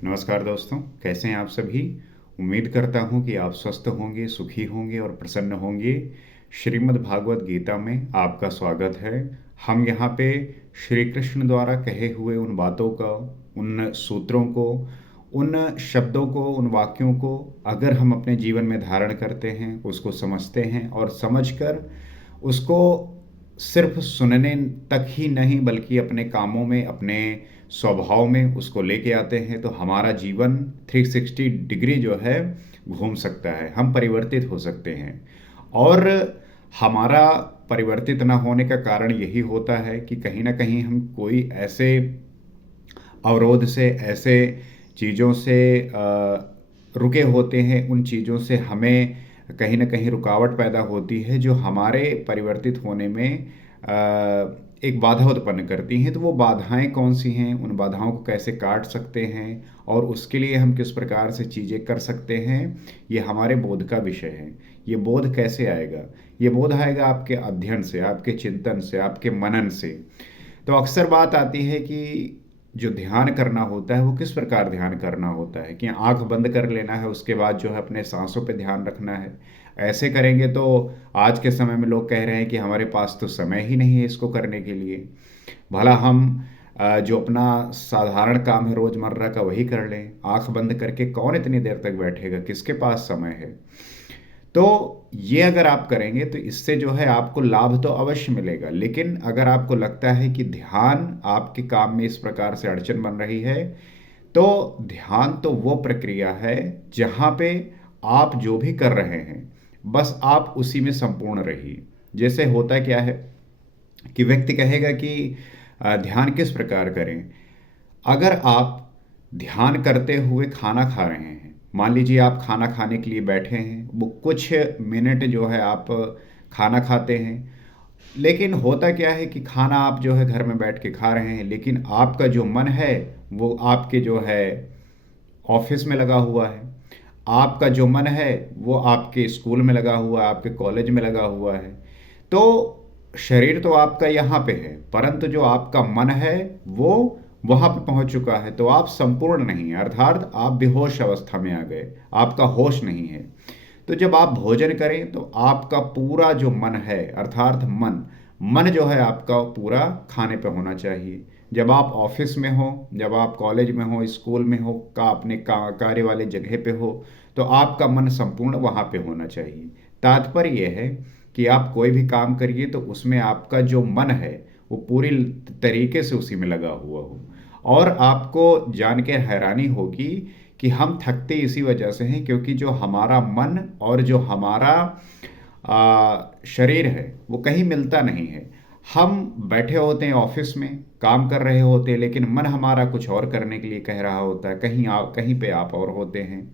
नमस्कार दोस्तों, कैसे हैं आप सभी। उम्मीद करता हूं कि आप स्वस्थ होंगे, सुखी होंगे और प्रसन्न होंगे। श्रीमद् भागवत गीता में आपका स्वागत है। हम यहाँ पे श्री कृष्ण द्वारा कहे हुए उन बातों का, उन सूत्रों को, उन शब्दों को, उन वाक्यों को अगर हम अपने जीवन में धारण करते हैं, उसको समझते हैं और समझकर उसको सिर्फ सुनने तक ही नहीं बल्कि अपने कामों में, अपने स्वभाव में उसको लेके आते हैं, तो हमारा जीवन 360 डिग्री जो है घूम सकता है। हम परिवर्तित हो सकते हैं। और हमारा परिवर्तित ना होने का कारण यही होता है कि कहीं ना कहीं हम कोई ऐसे अवरोध से, ऐसे चीज़ों से रुके होते हैं। उन चीज़ों से हमें कहीं ना कहीं रुकावट पैदा होती है जो हमारे परिवर्तित होने में एक बाधा उत्पन्न करती हैं। तो वो बाधाएं कौन सी हैं, उन बाधाओं को कैसे काट सकते हैं और उसके लिए हम किस प्रकार से चीज़ें कर सकते हैं, ये हमारे बोध का विषय है। ये बोध कैसे आएगा? ये बोध आएगा आपके अध्ययन से, आपके चिंतन से, आपके मनन से। तो अक्सर बात आती है कि जो ध्यान करना होता है वो किस प्रकार ध्यान करना होता है, कि आंख बंद कर लेना है, उसके बाद जो है अपने सांसों पे ध्यान रखना है। ऐसे करेंगे तो आज के समय में लोग कह रहे हैं कि हमारे पास तो समय ही नहीं है इसको करने के लिए। भला हम जो अपना साधारण काम है रोजमर्रा का वही कर लें। आंख बंद करके कौन इतनी देर तक बैठेगा, किसके पास समय है। तो ये अगर आप करेंगे तो इससे जो है आपको लाभ तो अवश्य मिलेगा। लेकिन अगर आपको लगता है कि ध्यान आपके काम में इस प्रकार से अड़चन बन रही है, तो ध्यान तो वो प्रक्रिया है जहाँ पे आप जो भी कर रहे हैं बस आप उसी में संपूर्ण रहिए। जैसे होता क्या है कि व्यक्ति कहेगा कि ध्यान किस प्रकार करें। अगर आप ध्यान करते हुए खाना खा रहे हैं, मान लीजिए आप खाना खाने के लिए बैठे हैं, वो कुछ मिनट जो है आप खाना खाते हैं। लेकिन होता क्या है कि खाना आप जो है घर में बैठ के खा रहे हैं, लेकिन आपका जो मन है वो आपके जो है ऑफिस में लगा हुआ है। आपका जो मन है वो आपके स्कूल में लगा हुआ है, आपके कॉलेज में लगा हुआ है। तो शरीर तो आपका यहाँ पे है, परंतु जो आपका मन है वो वहां पे पहुंच चुका है। तो आप संपूर्ण नहीं है, अर्थात आप बेहोश अवस्था में आ गए, आपका होश नहीं है। तो जब आप भोजन करें तो आपका पूरा जो मन है, अर्थात मन मन जो है आपका पूरा खाने पे होना चाहिए। जब आप ऑफिस में हो, जब आप कॉलेज में हो, स्कूल में हो, का अपने कार्य वाले जगह पे हो, तो आपका मन संपूर्ण वहाँ पे होना चाहिए। तात्पर्य यह है कि आप कोई भी काम करिए तो उसमें आपका जो मन है वो पूरी तरीके से उसी में लगा हुआ हो। और आपको जान के हैरानी होगी कि हम थकते इसी वजह से हैं, क्योंकि जो हमारा मन और जो हमारा शरीर है वो कहीं मिलता नहीं है। हम बैठे होते हैं ऑफिस में, काम कर रहे होते हैं, लेकिन मन हमारा कुछ और करने के लिए कह रहा होता है, कहीं पे आप और होते हैं।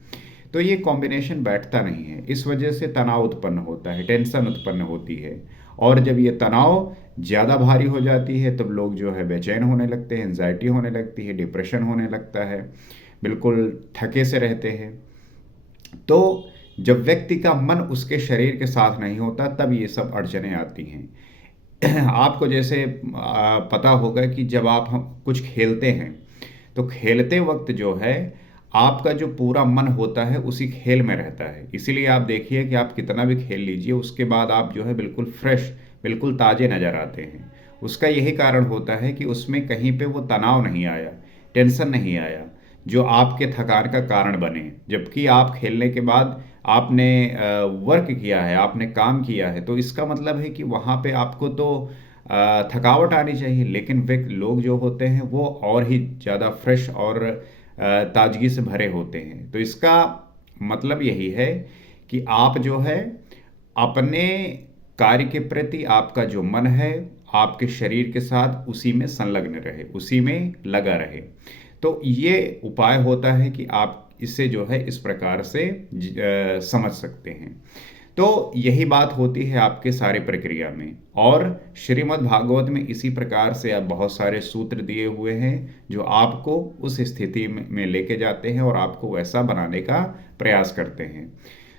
तो ये कॉम्बिनेशन बैठता नहीं है। इस वजह से तनाव उत्पन्न होता है, टेंशन उत्पन्न होती है। और जब ये तनाव ज़्यादा भारी हो जाती है तब लोग जो है बेचैन होने लगते हैं, एंजाइटी होने लगती है, डिप्रेशन होने लगता है, बिल्कुल थके से रहते हैं। तो जब व्यक्ति का मन उसके शरीर के साथ नहीं होता तब ये सब अड़चनें आती हैं। आपको जैसे पता होगा कि जब आप हम कुछ खेलते हैं तो खेलते वक्त जो है आपका जो पूरा मन होता है उसी खेल में रहता है। इसीलिए आप देखिए कि आप कितना भी खेल लीजिए, उसके बाद आप जो है बिल्कुल फ्रेश, बिल्कुल ताजे नजर आते हैं। उसका यही कारण होता है कि उसमें कहीं पे वो तनाव नहीं आया, टेंशन नहीं आया जो आपके थकान का कारण बने। जबकि आप खेलने के बाद आपने वर्क किया है, आपने काम किया है, तो इसका मतलब है कि वहाँ पे आपको तो थकावट आनी चाहिए। लेकिन वे लोग जो होते हैं वो और ही ज़्यादा फ्रेश और ताजगी से भरे होते हैं। तो इसका मतलब यही है कि आप जो है अपने कार्य के प्रति आपका जो मन है आपके शरीर के साथ उसी में संलग्न रहे, उसी में लगा रहे। तो ये उपाय होता है कि आप इसे जो है इस प्रकार से समझ सकते हैं। तो यही बात होती है आपके सारे प्रक्रिया में। और श्रीमद् भागवत में इसी प्रकार से आप बहुत सारे सूत्र दिए हुए हैं जो आपको उस स्थिति में लेके जाते हैं और आपको वैसा बनाने का प्रयास करते हैं।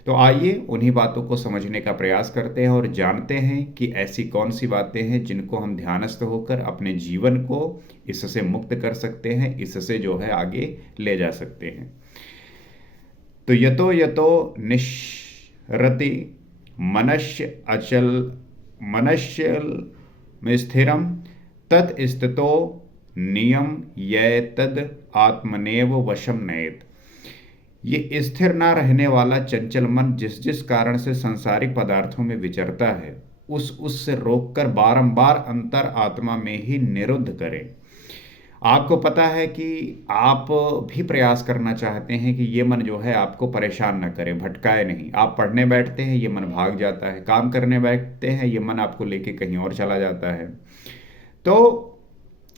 तो आइए उन्हीं बातों को समझने का प्रयास करते हैं और जानते हैं कि ऐसी कौन सी बातें हैं जिनको हम ध्यानस्थ होकर अपने जीवन को इससे मुक्त कर सकते हैं, इससे जो है आगे ले जा सकते हैं। तो यतो यतो निश्रति मनश्य अचल मनश्य में स्थिरम तत् स्थितो नियम ये तद आत्मनेव वशम नयेत। ये स्थिर ना रहने वाला चंचल मन जिस जिस कारण से सांसारिक पदार्थों में विचरता है उससे रोककर बारंबार अंतर आत्मा में ही निरुद्ध करें। आपको पता है कि आप भी प्रयास करना चाहते हैं कि ये मन जो है आपको परेशान ना करे, भटकाए नहीं। आप पढ़ने बैठते हैं, ये मन भाग जाता है, काम करने बैठते हैं, ये मन आपको लेके कहीं और चला जाता है। तो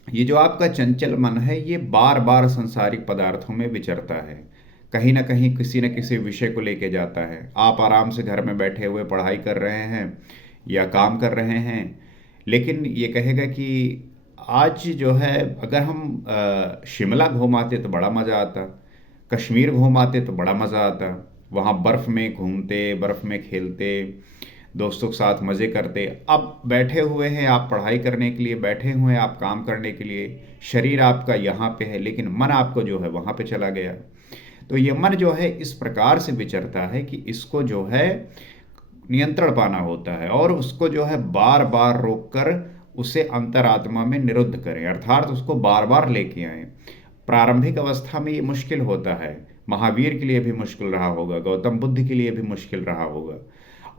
ये जो आपका चंचल मन है ये बार बार सांसारिक पदार्थों में विचरता है, कहीं ना कहीं किसी न किसी विषय को लेके जाता है। आप आराम से घर में बैठे हुए पढ़ाई कर रहे हैं या काम कर रहे हैं, लेकिन ये कहेगा कि आज जो है अगर हम शिमला घूम आते तो बड़ा मज़ा आता, कश्मीर घूम आते तो बड़ा मज़ा आता, वहाँ बर्फ़ में घूमते, बर्फ़ में खेलते, दोस्तों के साथ मज़े करते। अब बैठे हुए हैं, आप पढ़ाई करने के लिए बैठे हुए हैं, आप काम करने के लिए, शरीर आपका यहाँ पे है लेकिन मन आपको जो है वहाँ पे चला गया। तो ये मन जो है इस प्रकार से विचरता है कि इसको जो है नियंत्रण पाना होता है और उसको जो है बार बार रोक कर उसे अंतरात्मा में निरुद्ध करें, अर्थात उसको बार बार लेके आए। प्रारंभिक अवस्था में ये मुश्किल होता है, महावीर के लिए भी मुश्किल रहा होगा, गौतम बुद्ध के लिए भी मुश्किल रहा होगा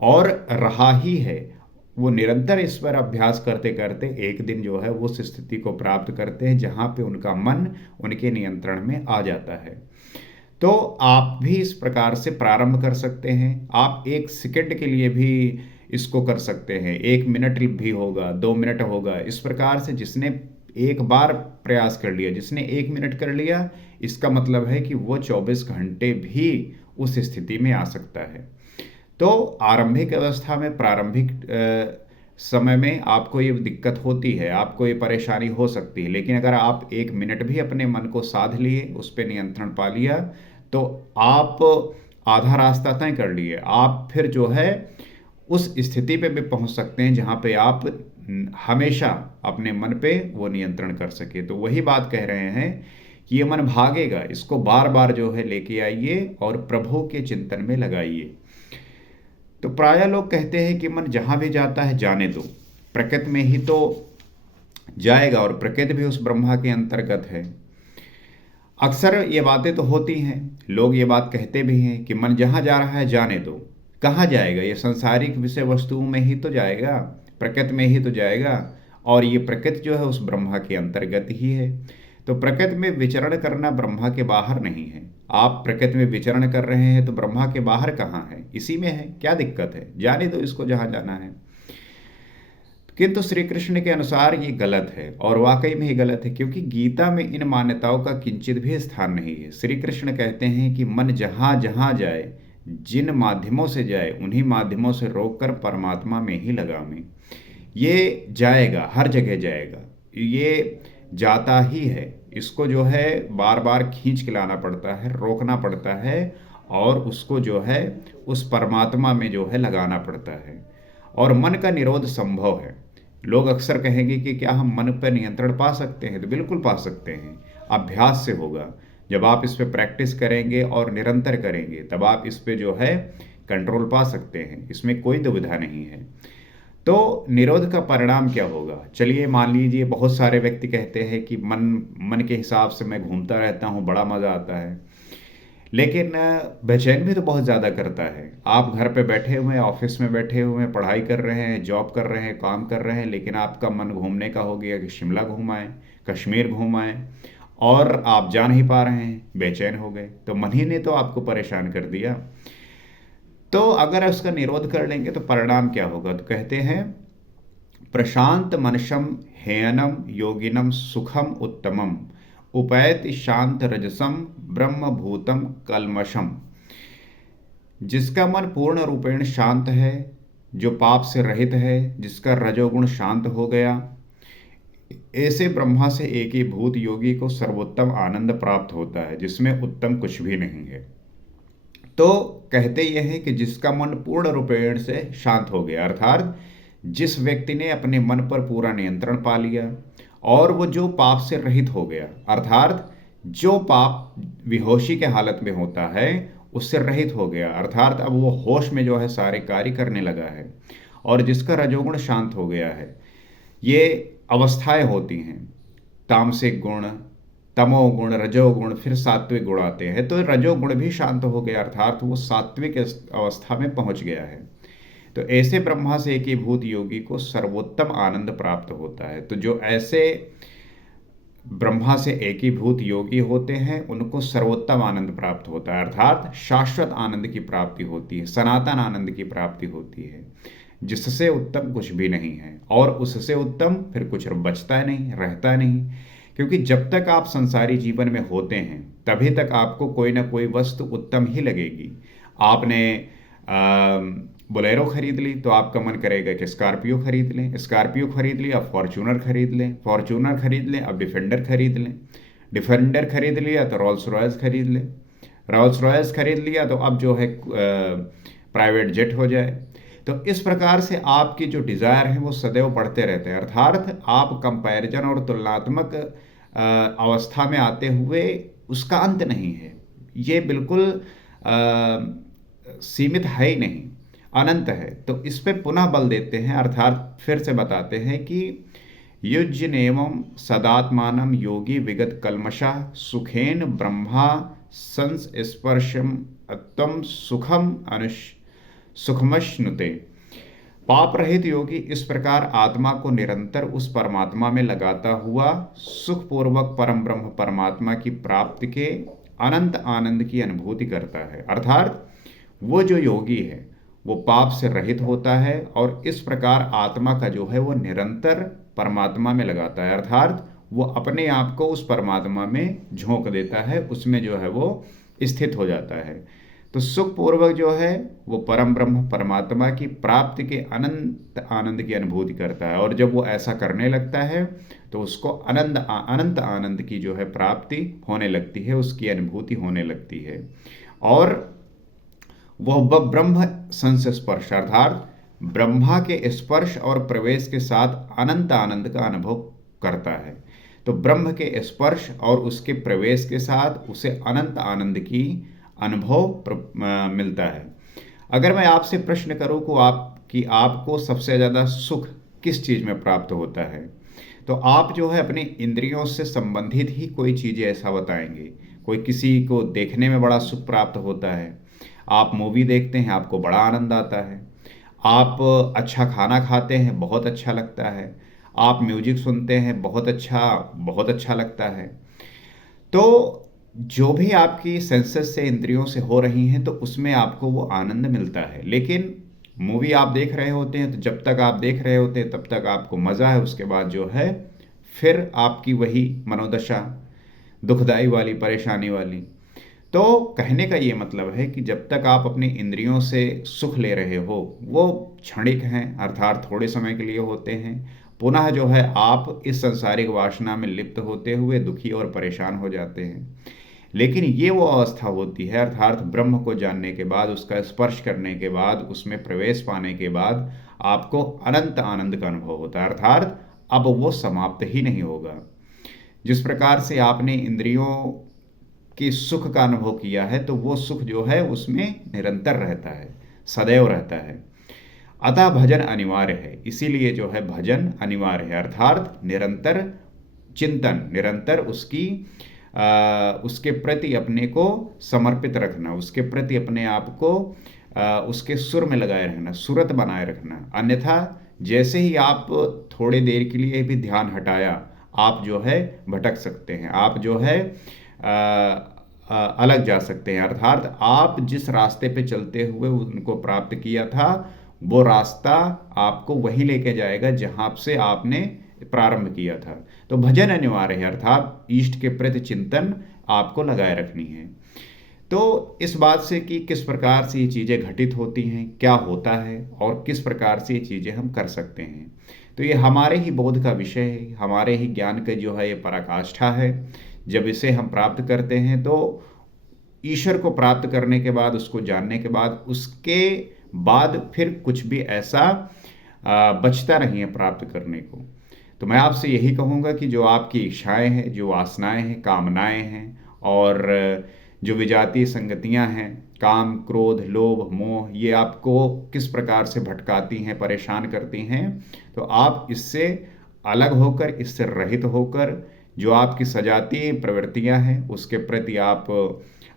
और रहा ही है। वो निरंतर इस पर अभ्यास करते करते एक दिन जो है वो उस स्थिति को प्राप्त करते हैं जहाँ पे उनका मन उनके नियंत्रण में आ जाता है। तो आप भी इस प्रकार से प्रारंभ कर सकते हैं। आप एक सेकंड के लिए भी इसको कर सकते हैं, 1 मिनट भी होगा, 2 मिनट होगा। इस प्रकार से जिसने एक बार प्रयास कर लिया, जिसने 1 मिनट कर लिया, इसका मतलब है कि वो 24 घंटे भी उस स्थिति में आ सकता है। तो आरंभिक अवस्था में, प्रारंभिक समय में आपको ये दिक्कत होती है, आपको ये परेशानी हो सकती है, लेकिन अगर आप 1 मिनट भी अपने मन को साध लिए, उस पर नियंत्रण पा लिया, तो आप आधा रास्ता तय कर लिए। आप फिर जो है उस स्थिति पे भी पहुंच सकते हैं जहां पे आप हमेशा अपने मन पे वो नियंत्रण कर सके। तो वही बात कह रहे हैं कि ये मन भागेगा, इसको बार बार जो है लेके आइए और प्रभु के चिंतन में लगाइए। तो प्रायः लोग कहते हैं कि मन जहां भी जाता है जाने दो, प्रकृति में ही तो जाएगा और प्रकृति भी उस ब्रह्मा के अंतर्गत है। अक्सर ये बातें तो होती हैं, लोग ये बात कहते भी हैं कि मन जहां जा रहा है जाने दो। कहाँ जाएगा? ये सांसारिक विषय वस्तुओं में ही तो जाएगा, प्रकृति में ही तो जाएगा, और ये प्रकृति जो है उस ब्रह्मा के अंतर्गत ही है। तो प्रकृति में विचरण करना ब्रह्मा के बाहर नहीं है। आप प्रकृति में विचरण कर रहे हैं तो ब्रह्मा के बाहर कहाँ है? इसी में है। क्या दिक्कत है? जाने दो इसको जहाँ जाना है। किंतु श्री कृष्ण के अनुसार ये गलत है और वाकई में ही गलत है, क्योंकि गीता में इन मान्यताओं का किंचित भी स्थान नहीं है। श्री कृष्ण कहते हैं कि मन जहाँ जहाँ जाए, जिन माध्यमों से जाए, उन्हीं माध्यमों से रोककर परमात्मा में ही लगावें। ये जाएगा, हर जगह जाएगा, ये जाता ही है। इसको जो है बार बार खींच के लाना पड़ता है, रोकना पड़ता है और उसको जो है उस परमात्मा में जो है लगाना पड़ता है। और मन का निरोध संभव है। लोग अक्सर कहेंगे कि क्या हम मन पर नियंत्रण पा सकते हैं? तो बिल्कुल पा सकते हैं, अभ्यास से होगा। जब आप इस पर प्रैक्टिस करेंगे और निरंतर करेंगे तब आप इस पे जो है कंट्रोल पा सकते हैं, इसमें कोई दुविधा नहीं है। तो निरोध का परिणाम क्या होगा? चलिए मान लीजिए बहुत सारे व्यक्ति कहते हैं कि मन के हिसाब से मैं घूमता रहता हूँ, बड़ा मज़ा आता है, लेकिन बेचैन भी तो बहुत ज़्यादा करता है। आप घर पे बैठे हुए हैं, ऑफिस में बैठे हुए हैं, पढ़ाई कर रहे हैं, जॉब कर रहे हैं, काम कर रहे हैं, लेकिन आपका मन घूमने का हो गया कि शिमला घूम आए, कश्मीर घूम आए, और आप जा नहीं पा रहे हैं, बेचैन हो गए। तो मन ही ने तो आपको परेशान कर दिया। तो अगर उसका निरोध कर लेंगे तो परिणाम क्या होगा? तो कहते हैं प्रशांत मनशम हेयनम योगिनम सुखम उत्तमम उपैति शांत रजसम ब्रह्म भूतम कलमशम। जिसका मन पूर्ण रूपेण शांत है, जो पाप से रहित है, जिसका रजोगुण शांत हो गया, ऐसे ब्रह्मा से एक ही भूत योगी को सर्वोत्तम आनंद प्राप्त होता है, जिसमें उत्तम कुछ भी नहीं है। तो कहते यह है कि जिसका मन पूर्ण रूपेण से शांत हो गया, अर्थात जिस व्यक्ति ने अपने मन पर पूरा नियंत्रण पा लिया और वो जो पाप से रहित हो गया, अर्थात जो पाप विहोशी के हालत में होता है उससे रहित हो गया, अर्थात अब वो होश में जो है सारे कार्य करने लगा है, और जिसका रजोगुण शांत हो गया है। ये अवस्थाएं होती हैं, तामसिक गुण, तमोगुण, रजोगुण, फिर सात्विक गुण आते हैं। तो रजोगुण भी शांत हो गया, अर्थात वो सात्विक अवस्था में पहुंच गया है। तो ऐसे ब्रह्मा से एकीभूत योगी को सर्वोत्तम आनंद प्राप्त होता है। तो जो ऐसे ब्रह्मा से एकीभूत योगी होते हैं उनको सर्वोत्तम आनंद प्राप्त होता है, अर्थात शाश्वत आनंद की प्राप्ति होती है, सनातन आनंद की प्राप्ति होती है, जिससे उत्तम कुछ भी नहीं है और उससे उत्तम फिर कुछ बचता नहीं, रहता नहीं। क्योंकि जब तक आप संसारी जीवन में होते हैं तभी तक आपको कोई ना कोई वस्तु उत्तम ही लगेगी। आपने बोलेरो खरीद ली तो आपका मन करेगा कि स्कॉर्पियो खरीद लें, स्कॉर्पियो खरीद ली अब फॉर्च्यूनर खरीद लें, फॉर्च्यूनर खरीद लें अब डिफेंडर खरीद लें, डिफेंडर खरीद लिया तो रोल्स रॉयस खरीद लें, रोल्स रॉयस खरीद लिया तो अब जो है प्राइवेट जेट हो जाए। तो इस प्रकार से आपकी जो डिज़ायर है वो सदैव बढ़ते रहते हैं, अर्थात आप कंपैरिजन और तुलनात्मक अवस्था में आते हुए उसका अंत नहीं है। ये बिल्कुल सीमित है ही नहीं, अनंत है। तो इस पे पुनः बल देते हैं, अर्थात फिर से बताते हैं कि युज्यनेवं सदात्मानं योगी विगत कल्मषः सुखेन ब्रह्मा संस्पर्शम तम सुखम सुखमश्नुते। पाप रहित योगी इस प्रकार आत्मा को निरंतर उस परमात्मा में लगाता हुआ सुखपूर्वक परम ब्रह्म परमात्मा की प्राप्ति के अनंत आनंद की अनुभूति करता है। अर्थात वो जो योगी है वो पाप से रहित होता है और इस प्रकार आत्मा का जो है वो निरंतर परमात्मा में लगाता है, अर्थात वो अपने आप को उस परमात्मा में झोंक देता है, उसमें जो है वो स्थित हो जाता है। तो सुखपूर्वक जो है वो परम ब्रह्म परमात्मा की प्राप्ति के अनंत आनंद की अनुभूति करता है, और जब वो ऐसा करने लगता है तो उसको अनंत आनंद की जो है प्राप्ति होने लगती है, उसकी अनुभूति होने लगती है, और वह ब्रह्म संस्पर्श अर्थात ब्रह्मा के स्पर्श और प्रवेश के साथ अनंत आनंद का अनुभव करता है। तो ब्रह्म के स्पर्श और उसके प्रवेश के साथ उसे अनंत आनंद की अनुभव मिलता है। अगर मैं आपसे प्रश्न करूं कि आपको सबसे ज़्यादा सुख किस चीज़ में प्राप्त होता है, तो आप जो है अपने इंद्रियों से संबंधित ही कोई चीज़ें ऐसा बताएंगे। कोई किसी को देखने में बड़ा सुख प्राप्त होता है, आप मूवी देखते हैं आपको बड़ा आनंद आता है, आप अच्छा खाना खाते हैं बहुत अच्छा लगता है, आप म्यूजिक सुनते हैं बहुत अच्छा लगता है। तो जो भी आपकी सेंसेस से इंद्रियों से हो रही हैं तो उसमें आपको वो आनंद मिलता है। लेकिन मूवी आप देख रहे होते हैं तो जब तक आप देख रहे होते हैं तब तक आपको मज़ा है, उसके बाद जो है फिर आपकी वही मनोदशा दुखदाई वाली, परेशानी वाली। तो कहने का ये मतलब है कि जब तक आप अपनी इंद्रियों से सुख ले रहे हो वो क्षणिक हैं, अर्थात थोड़े समय के लिए होते हैं। पुनः जो है आप इस सांसारिक वासना में लिप्त होते हुए दुखी और परेशान हो जाते हैं। लेकिन ये वो अवस्था होती है, अर्थात ब्रह्म को जानने के बाद, उसका स्पर्श करने के बाद, उसमें प्रवेश पाने के बाद आपको अनंत आनंद का अनुभव होता है, अर्थात अब वो समाप्त ही नहीं होगा। जिस प्रकार से आपने इंद्रियों के सुख का अनुभव किया है तो वो सुख जो है उसमें निरंतर रहता है, सदैव रहता है। अतः भजन अनिवार्य है, इसीलिए जो है भजन अनिवार्य है, अर्थात निरंतर चिंतन, निरंतर उसके प्रति अपने को समर्पित रखना, उसके प्रति अपने आप को उसके सुर में लगाए रखना, सुरत बनाए रखना। अन्यथा जैसे ही आप थोड़ी देर के लिए भी ध्यान हटाया आप जो है भटक सकते हैं, आप जो है अलग जा सकते हैं, अर्थात आप जिस रास्ते पे चलते हुए उनको प्राप्त किया था वो रास्ता आपको वहीं लेके जाएगा जहां से आपने प्रारंभ किया था। तो भजन अनिवार्य है, अर्थात इष्ट के प्रति चिंतन आपको लगाए रखनी है। तो इस बात से कि किस प्रकार से ये चीज़ें घटित होती हैं, क्या होता है और किस प्रकार से ये चीज़ें हम कर सकते हैं, तो ये हमारे ही बोध का विषय है, हमारे ही ज्ञान का जो है ये पराकाष्ठा है। जब इसे हम प्राप्त करते हैं तो ईश्वर को प्राप्त करने के बाद, उसको जानने के बाद, उसके बाद फिर कुछ भी ऐसा बचता नहीं है प्राप्त करने को। तो मैं आपसे यही कहूँगा कि जो आपकी इच्छाएं हैं, जो वासनाएं हैं, कामनाएं हैं और जो विजातीय संगतियां हैं, काम, क्रोध, लोभ, मोह, ये आपको किस प्रकार से भटकाती हैं, परेशान करती हैं, तो आप इससे अलग होकर, इससे रहित होकर, जो आपकी सजातीय प्रवृत्तियां हैं उसके प्रति आप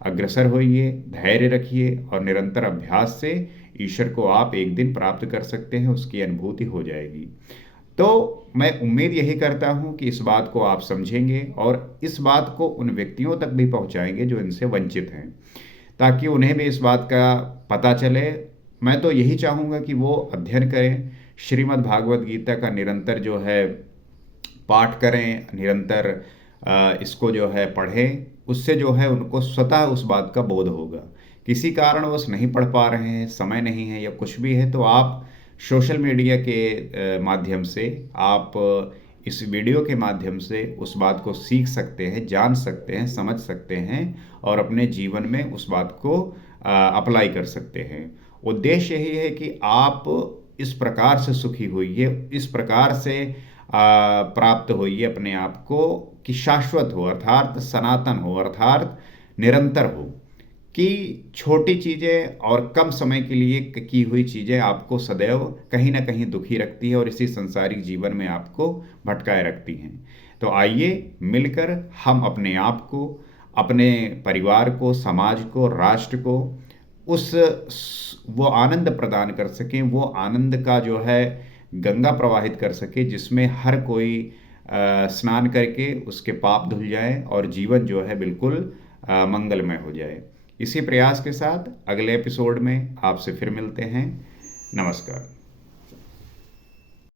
अग्रसर होइए, धैर्य रखिए और निरंतर अभ्यास से ईश्वर को आप एक दिन प्राप्त कर सकते हैं, उसकी अनुभूति हो जाएगी। तो मैं उम्मीद यही करता हूं कि इस बात को आप समझेंगे और इस बात को उन व्यक्तियों तक भी पहुंचाएंगे जो इनसे वंचित हैं, ताकि उन्हें भी इस बात का पता चले। मैं तो यही चाहूँगा कि वो अध्ययन करें, श्रीमद् भागवत गीता का निरंतर जो है पाठ करें, निरंतर इसको जो है पढ़ें। उससे जो है उनको स्वतः उस बात का बोध होगा। किसी कारणवश नहीं पढ़ पा रहे हैं, समय नहीं है या कुछ भी है, तो आप सोशल मीडिया के माध्यम से, आप इस वीडियो के माध्यम से उस बात को सीख सकते हैं, जान सकते हैं, समझ सकते हैं और अपने जीवन में उस बात को अप्लाई कर सकते हैं। उद्देश्य यही है कि आप इस प्रकार से सुखी होइए, इस प्रकार से प्राप्त होइए अपने आप को कि शाश्वत हो, अर्थात सनातन हो, अर्थात निरंतर हो, कि छोटी चीज़ें और कम समय के लिए की हुई चीज़ें आपको सदैव कहीं ना कहीं दुखी रखती है और इसी संसारिक जीवन में आपको भटकाए रखती हैं। तो आइए मिलकर हम अपने आप को, अपने परिवार को, समाज को, राष्ट्र को वो आनंद प्रदान कर सकें, वो आनंद का जो है गंगा प्रवाहित कर सके, जिसमें हर कोई स्नान करके उसके पाप धुल जाए और जीवन जो है बिल्कुल मंगलमय हो जाए। इसी प्रयास के साथ अगले एपिसोड में आपसे फिर मिलते हैं। नमस्कार।